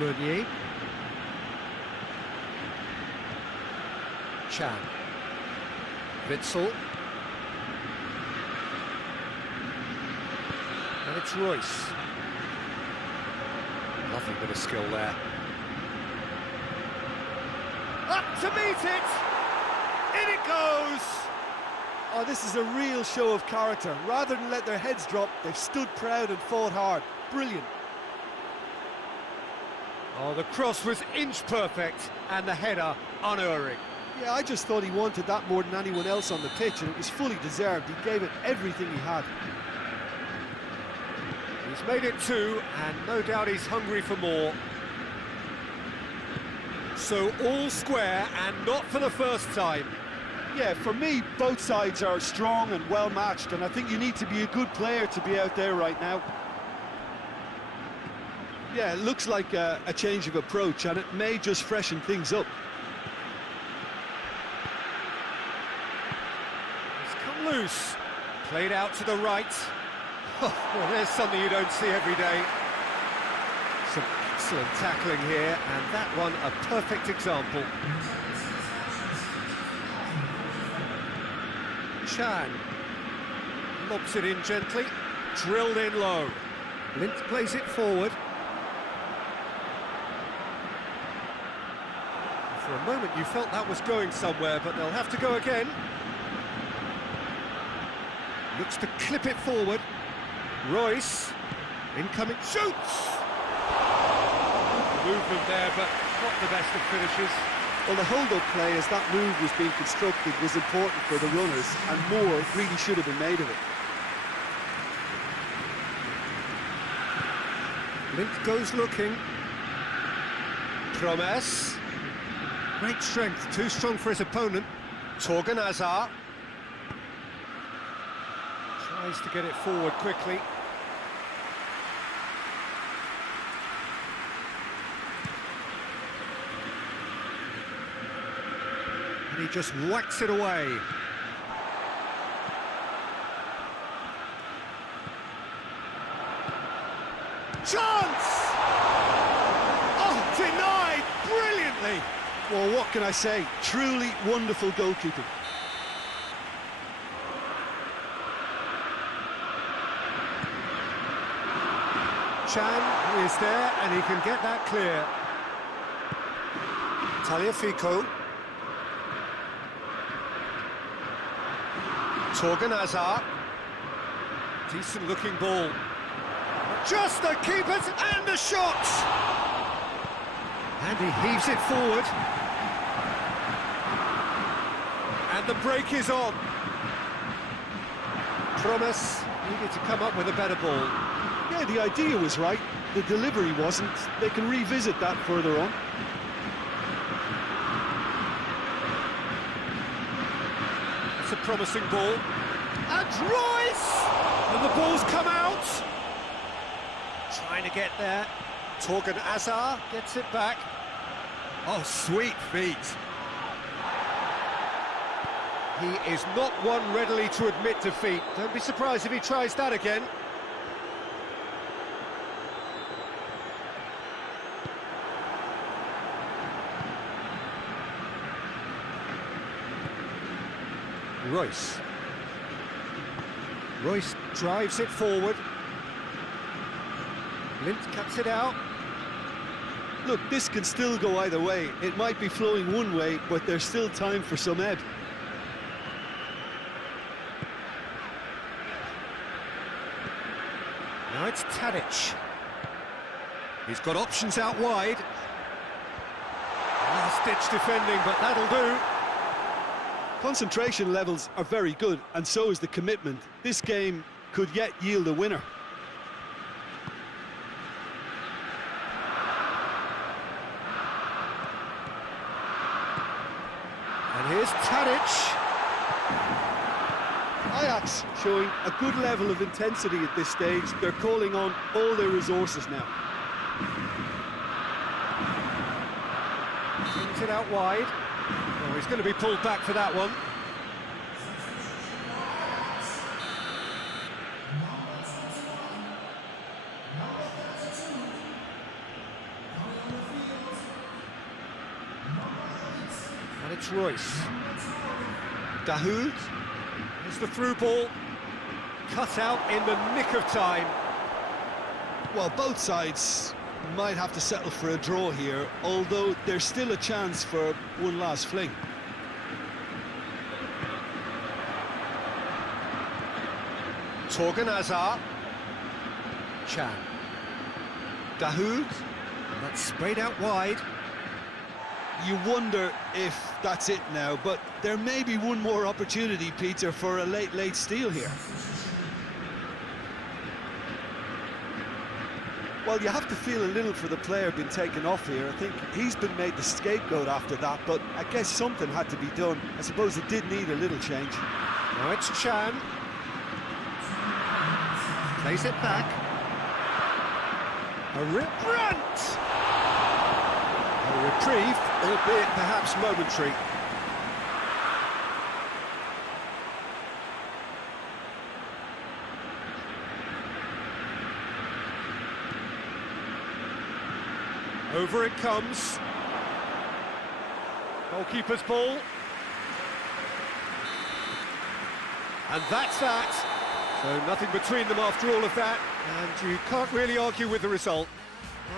Meunier. Chan. Witsel. And it's Royce. Lovely bit of skill there. Up to meet it! In it goes! Oh, this is a real show of character. Rather than let their heads drop, they've stood proud and fought hard. Brilliant. Oh, the cross was inch perfect, and the header unerring. Yeah, I just thought he wanted that more than anyone else on the pitch, and it was fully deserved. He gave it everything he had. He's made it 2, and no doubt he's hungry for more. So all square, and not for the first time. Yeah, for me, both sides are strong and well-matched, and I think you need to be a good player to be out there right now. Yeah, it looks like a change of approach, and it may just freshen things up. It's come loose. Played out to the right. Oh, well, there's something you don't see every day. Some excellent tackling here, and that one a perfect example. Chan lobs it in gently, drilled in low. Lint plays it forward. For a moment you felt that was going somewhere, but they'll have to go again. Looks to clip it forward. Royce, incoming, shoots! Movement there, but not the best of finishes. Well, the hold-up play as that move was being constructed was important for the runners, and more really should have been made of it. Lint goes looking. Promes. Great strength, too strong for his opponent. Torgan Hazard. Tries to get it forward quickly. And he just whacks it away. Chance! Oh, denied brilliantly! Well, what can I say? Truly wonderful goalkeeping. Chan is there, and he can get that clear. Tagliafico. Torgan Hazard. Decent looking ball. Just the keepers and the shot! And he heaves it forward. And the break is on. Promise needed to come up with a better ball. Yeah, the idea was right. The delivery wasn't. They can revisit that further on. It's a promising ball. And Royce! And the ball's come out. Trying to get there. Torgan Hazard gets it back. Oh, sweet feet. He is not one readily to admit defeat. Don't be surprised if he tries that again. Royce drives it forward. Lint cuts it out. Look, this can still go either way. It might be flowing one way, but there's still time for some ebb. Now it's Tadic. He's got options out wide. Last-ditch defending, but that'll do. Concentration levels are very good, and so is the commitment. This game could yet yield a winner. And here's Tadic. Ajax showing a good level of intensity at this stage. They're calling on all their resources now. Brings it out wide. Oh, he's going to be pulled back for that one. And it's Royce. Dahoud. Here's the through ball. Cut out in the nick of time. Well, both sides might have to settle for a draw here, although there's still a chance for one last fling. Torgan Hazard. Chan. Dahoud. That's sprayed out wide. You wonder if that's it now, but there may be one more opportunity, Peter, for a late steal here. Well, you have to feel a little for the player being taken off here. I think he's been made the scapegoat after that, but I guess something had to be done. I suppose it did need a little change. Now it's Chan. Plays it back. A Brandt! A reprieve, albeit perhaps momentary. Over it comes. Goalkeeper's ball. And that's that. So nothing between them after all of that. And you can't really argue with the result.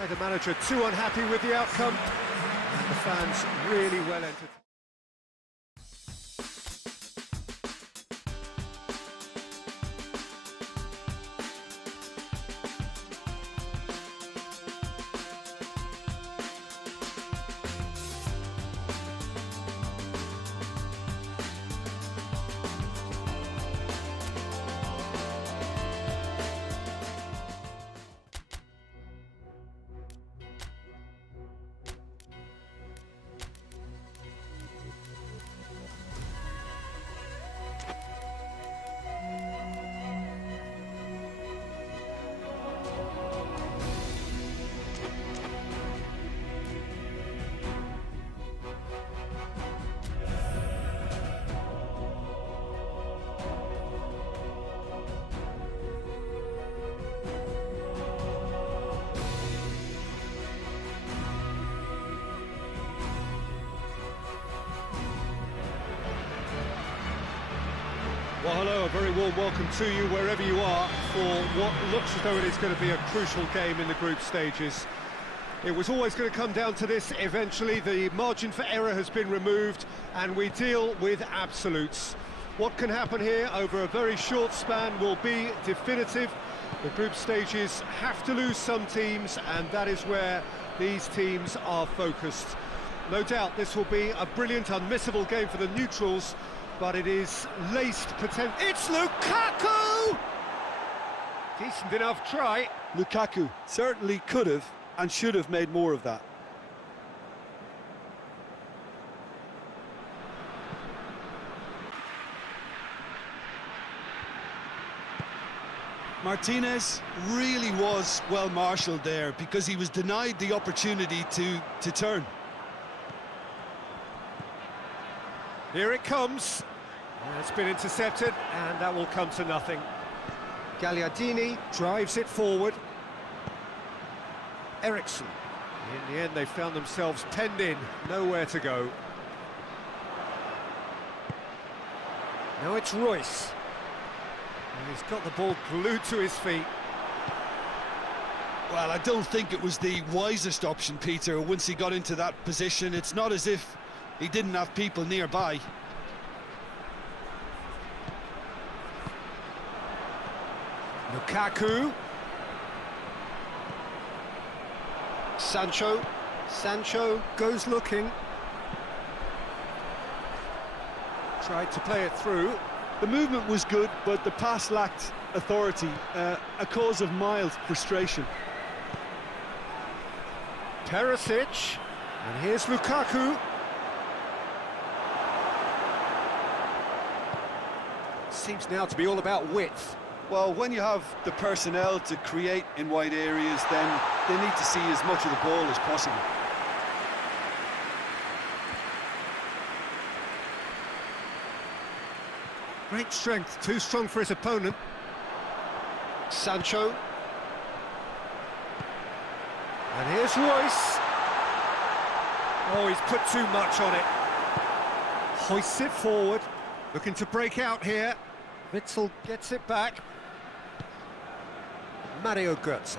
Neither manager too unhappy with the outcome. And the fans really well entertained. Well, hello, a very warm welcome to you wherever you are for what looks as though it is going to be a crucial game in the group stages. It was always going to come down to this eventually. The margin for error has been removed and we deal with absolutes. What can happen here over a very short span will be definitive. The group stages have to lose some teams, and that is where these teams are focused. No doubt this will be a brilliant, unmissable game for the neutrals, but it is laced potential. It's Lukaku! Decent enough try. Lukaku certainly could have and should have made more of that. Martinez really was well marshalled there because he was denied the opportunity to turn. Here it comes. It's been intercepted, and that will come to nothing. Gagliardini drives it forward. Eriksson. In the end, they found themselves penned in, nowhere to go. Now it's Royce. And he's got the ball glued to his feet. Well, I don't think it was the wisest option, Peter, once he got into that position. It's not as if he didn't have people nearby. Lukaku. Sancho. Sancho goes looking. Tried to play it through. The movement was good, but the pass lacked authority, a cause of mild frustration. Perisic. And here's Lukaku. Seems now to be all about width. Well, when you have the personnel to create in wide areas, then they need to see as much of the ball as possible. Great strength, too strong for his opponent. Sancho. And here's Royce. Oh, he's put too much on it. Hoists it forward, looking to break out here. Witzel gets it back. Mario Götze.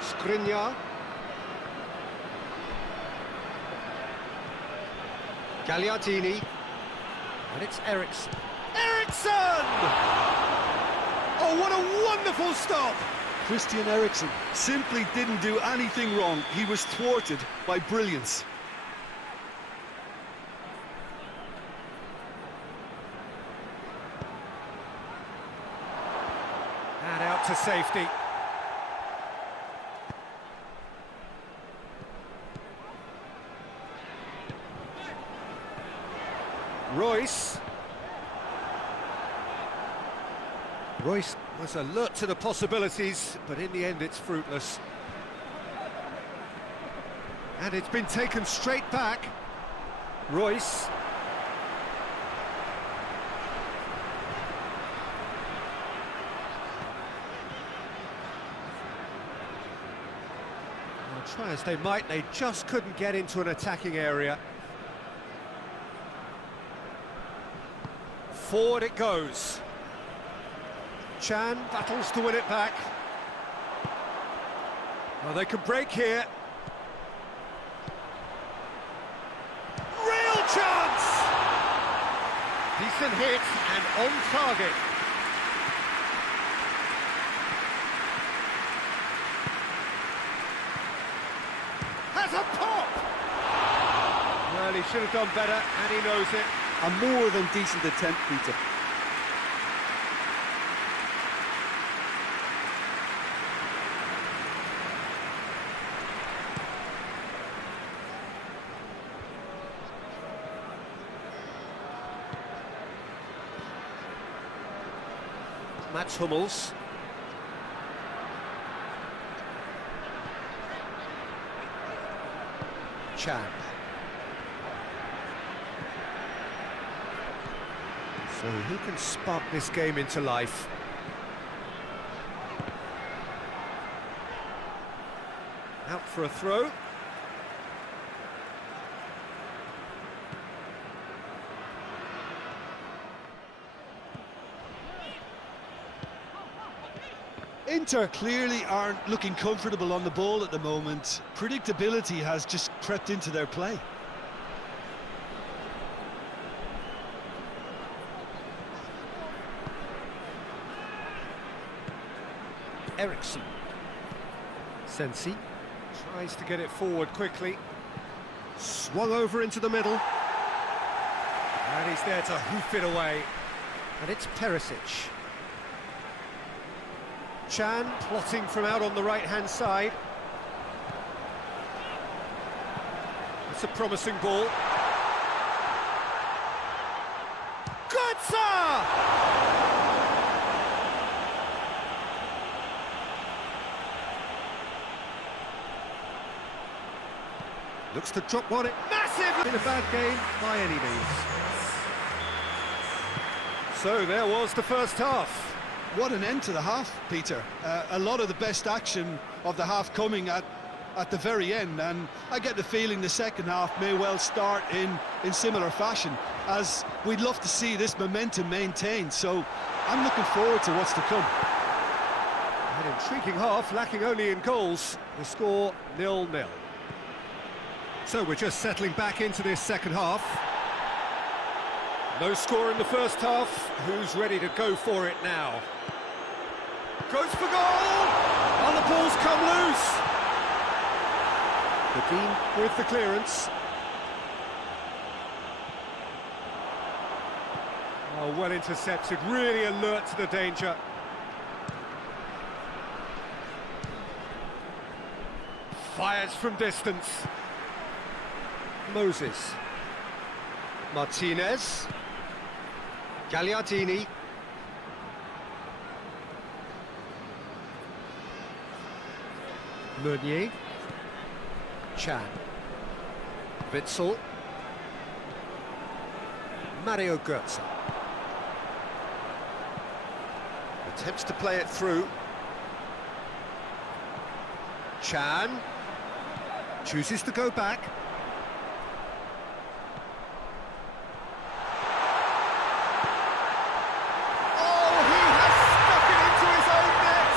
Skriniar. Gagliardini. And it's Eriksson. Eriksson! Oh, what a wonderful stop! Christian Eriksen simply didn't do anything wrong. He was thwarted by brilliance. And out to safety. Royce. Royce was alert to the possibilities, but in the end it's fruitless. And it's been taken straight back. Royce. Well, try as they might, they just couldn't get into an attacking area. Forward it goes. Chan battles to win it back. Well, they can break here. Real chance! Decent hit and on target. Has a pop! Well, he should have done better, and he knows it. A more than decent attempt, Peter. Mats Hummels. Chan. So who can spark this game into life? Out for a throw. Inter clearly aren't looking comfortable on the ball at the moment. Predictability has just crept into their play. Eriksson. Sensi tries to get it forward quickly. Swung over into the middle. And he's there to hoof it away. And it's Perisic. Chan plotting from out on the right-hand side. It's a promising ball. Götze! Looks to drop one. Massive! In a bad game by any means. So there was the first half. What an end to the half, Peter. A lot of the best action of the half coming at the very end, and I get the feeling the second half may well start in similar fashion, as we'd love to see this momentum maintained, so I'm looking forward to what's to come. An intriguing half, lacking only in goals. The score 0-0. So we're just settling back into this second half. No score in the first half. Who's ready to go for it now? Goes for goal! And the ball's come loose. The Dean with the clearance. Oh, well intercepted, really alert to the danger. Fires from distance. Moses. Martinez. Gagliardini. Meunier. Chan. Witzel. Mario Götze. Attempts to play it through. Chan. Chooses to go back. Oh, he has stuck it into his own net!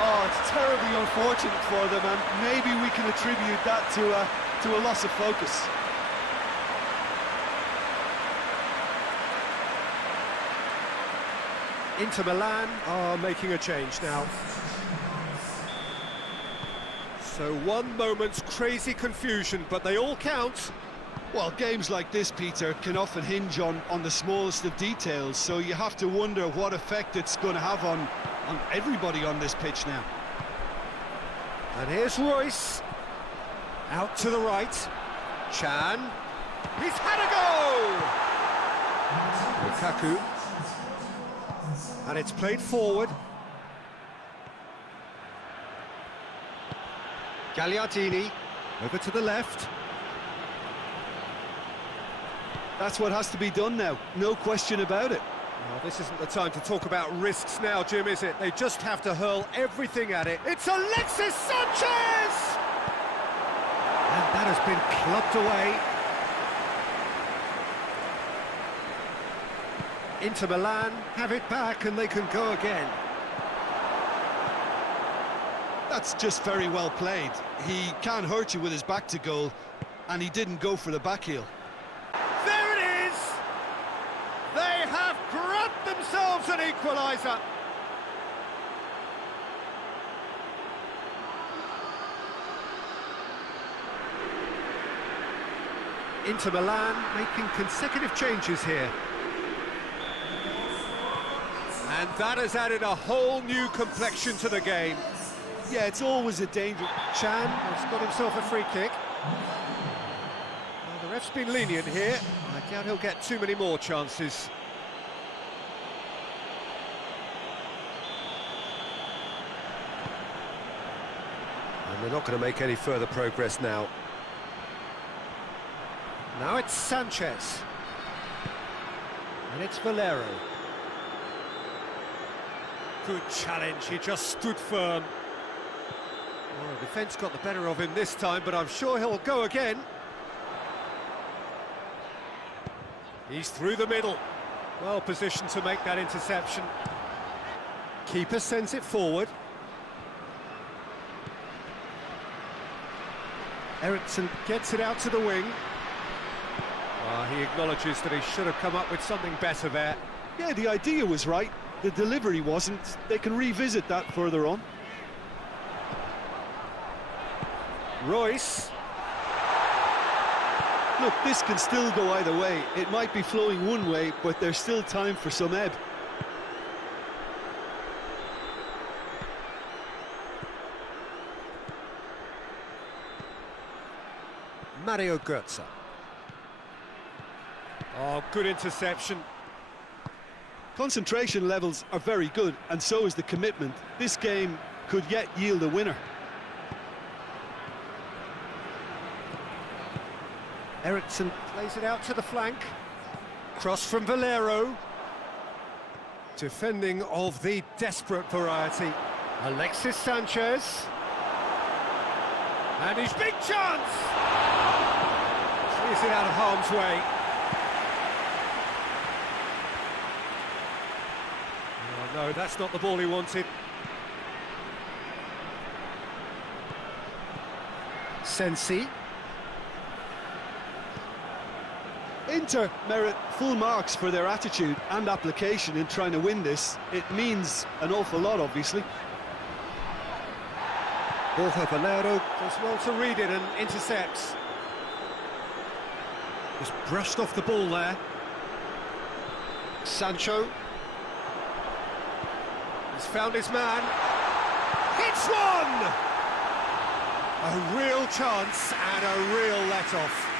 Oh, it's terribly unfortunate for them, and maybe we can attribute that to a loss of focus. Inter Milan are making a change now. So one moment's crazy confusion, but they all count. Well, games like this, Peter, can often hinge on the smallest of details, so you have to wonder what effect it's going to have on everybody on this pitch now. And here's Royce. Out to the right. Chan. He's had a go! Lukaku. And it's played forward. Gagliardini. Over to the left. That's what has to be done now, no question about it. Well, this isn't the time to talk about risks now, Jim, is it? They just have to hurl everything at it. It's Alexis Sanchez! And that has been clubbed away. Inter Milan have it back and they can go again. That's just very well played. He can't hurt you with his back to goal, and he didn't go for the back heel. There it is! They have grabbed themselves an equaliser. Inter Milan making consecutive changes here. And that has added a whole new complexion to the game. Yeah, it's always a danger. Chan has got himself a free kick. Well, the ref's been lenient here. I doubt he'll get too many more chances. And they're not going to make any further progress now. Now it's Sanchez. And it's Valero. Good challenge, he just stood firm. Well, the defence got the better of him this time, but I'm sure he'll go again. He's through the middle. Well positioned to make that interception. Keeper sends it forward. Eriksson gets it out to the wing. He acknowledges that he should have come up with something better there. Yeah, the idea was right, the delivery wasn't. They can revisit that further on. Royce. Look, this can still go either way. It might be flowing one way, but there's still time for some ebb. Mario Götze. Oh, good interception. Concentration levels are very good, and so is the commitment. This game could yet yield a winner. Ericsson plays it out to the flank. Cross from Valero. Defending of the desperate variety. Alexis Sanchez. And his big chance! Clears it out of harm's way. Oh, no, that's not the ball he wanted. Sensi. Inter merit full marks for their attitude and application in trying to win this. It means an awful lot, obviously. Borja Valero does well to read it and intercepts. Just brushed off the ball there. Sancho. He's found his man. Hits one! A real chance and a real let-off.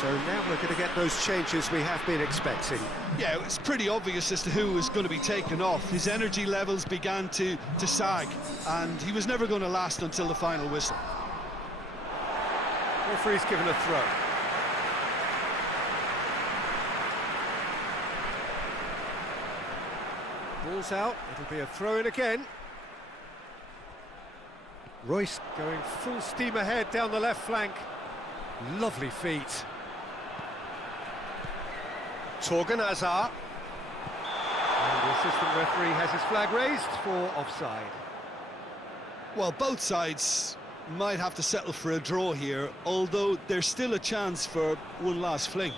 So now we're going to get those changes we have been expecting. Yeah, it was pretty obvious as to who was going to be taken off. His energy levels began to sag, and he was never going to last until the final whistle. Referee's given a throw. Ball's out, it'll be a throw-in again. Royce going full steam ahead down the left flank. Lovely feet. Torgan Hazard. And the assistant referee has his flag raised for offside. Well, both sides might have to settle for a draw here, although there's still a chance for one last fling.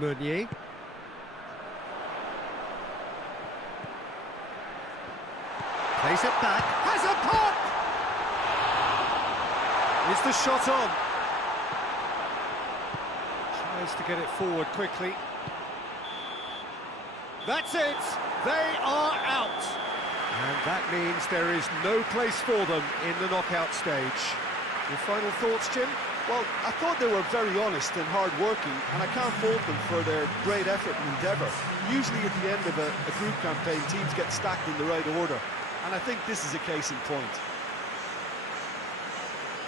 Meunier. Plays it back, has a pop! Is the shot on? Tries to get it forward quickly. That's it! They are out! And that means there is no place for them in the knockout stage. Your final thoughts, Jim? Well, I thought they were very honest and hard-working, and I can't fault them for their great effort and endeavour. Usually at the end of a group campaign, teams get stacked in the right order, and I think this is a case in point.